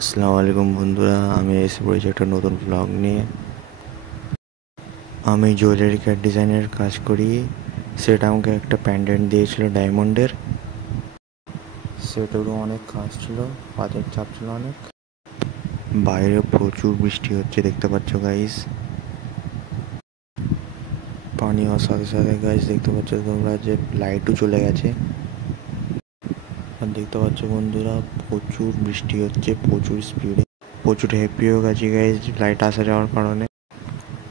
আসসালামু আলাইকুম বন্ধুরা, আমি এসে পড়েছি একটা নতুন ব্লগ নিয়ে। আমি জুয়েলারি ক্যাট ডিজাইনের কাজ করি। সেটা আমাকে একটা প্যান্ডেন্ট দিয়েছিল ডায়মন্ডের। সেটারও অনেক কাজ ছিল, কাজের চাপ ছিল অনেক। বাইরে প্রচুর বৃষ্টি হচ্ছে, দেখতে পাচ্ছ গাইস। পানি হওয়ার সাথে সাথে গাইস দেখতে পাচ্ছ তোমরা যে লাইটও চলে গেছে। আর দেখতে পাচ্ছ বন্ধুরা, প্রচুর বৃষ্টি হচ্ছে, প্রচুর স্পিডে, প্রচুর হ্যাপি হয়ে গেছি গাইস লাইট আসা যাওয়ার কারণে।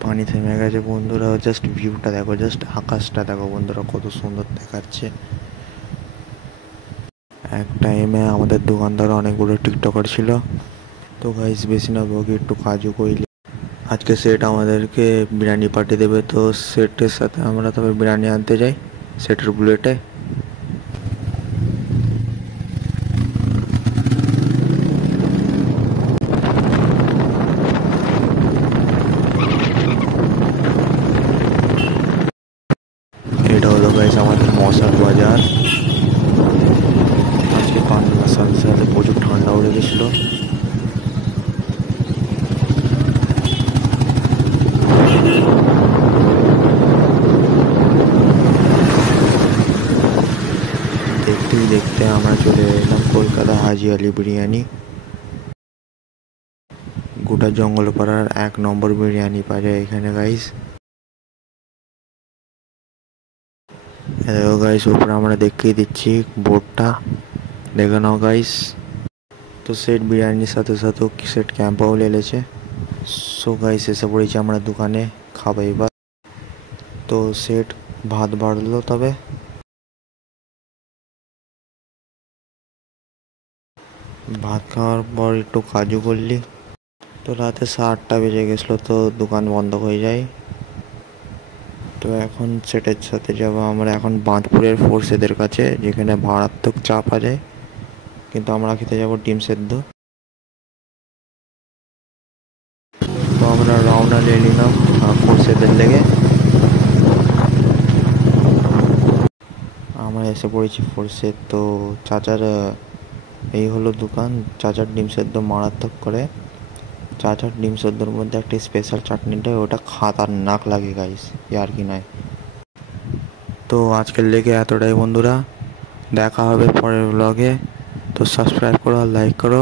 পানি থেমে গেছে বন্ধুরা, জাস্ট ভিউটা দেখো, জাস্ট আকাশটা দেখো বন্ধুরা, কত সুন্দর দেখাচ্ছে। এক টাইমে আমাদের দোকানদার অনেকগুলো টিকটকার ছিল। তো গাইস বেশি না বকি, একটু কাজও কইলি। আজকে সেট আমাদেরকে বিরিয়ানি পার্টি দেবে, তো সেটের সাথে আমরা তবে বিরিয়ানি আনতে যাই সেটের বুলেটে। এটা হলো গাইস আমাদের মশার বাজার। আজকে পান্ডার সাথে সাথে প্রচুর ঠান্ডা উড়ে গেছিলো। দেখতেই দেখতে আমরা চলে এলাম কলকাতা হাজি আলি বিরিয়ানি। গোটা জঙ্গলপাড়ার 1 নম্বর বিরিয়ানি পাওয়া যায় এখানে গাইস। দেখো গাইস, উপরে আমরা দেখিয়ে দিচ্ছি বোর্ডটা, দেখে নাও গাইস। তো সেট বিরিয়ানির সাথে সাথেও সেট ক্যাম্পাও লেগেছে। সো গাইস এসে পড়েছি আমরা দোকানে, খাবো এবার। তো সেট ভাত বাড়লো, তবে ভাত খাওয়ার পর একটু কাজু করলি। তো রাতে 8টা বেজে গেছিলো, তো দোকান বন্ধ হয়ে যায়। তো এখন সেটের সাথে যাবো আমরা এখন বাঁধপুরের ফোর্সেদের কাছে, যেখানে মারাত্মক চা পাওয়া যায়। কিন্তু আমরা খেতে যাবো ডিম সেদ্ধ। তো আমরা রওনা নিয়ে নিলাম ফোর্সেদের লেগে। আমরা এসে পড়েছি ফোর্সে। তো চাচার এই হলো দোকান। চাচার ডিম সেদ্ধ মারাত্মক করে। চাচার ডিম সেদ্ধর মধ্যে একটা স্পেশাল চাটনিটা, ওটা খাতারনাক লাগে গাইস, আর কি নয়। তো আজকের লেগে এতটাই বন্ধুরা, দেখা হবে পরের ব্লগে। তো সাবস্ক্রাইব করো আর লাইক করো।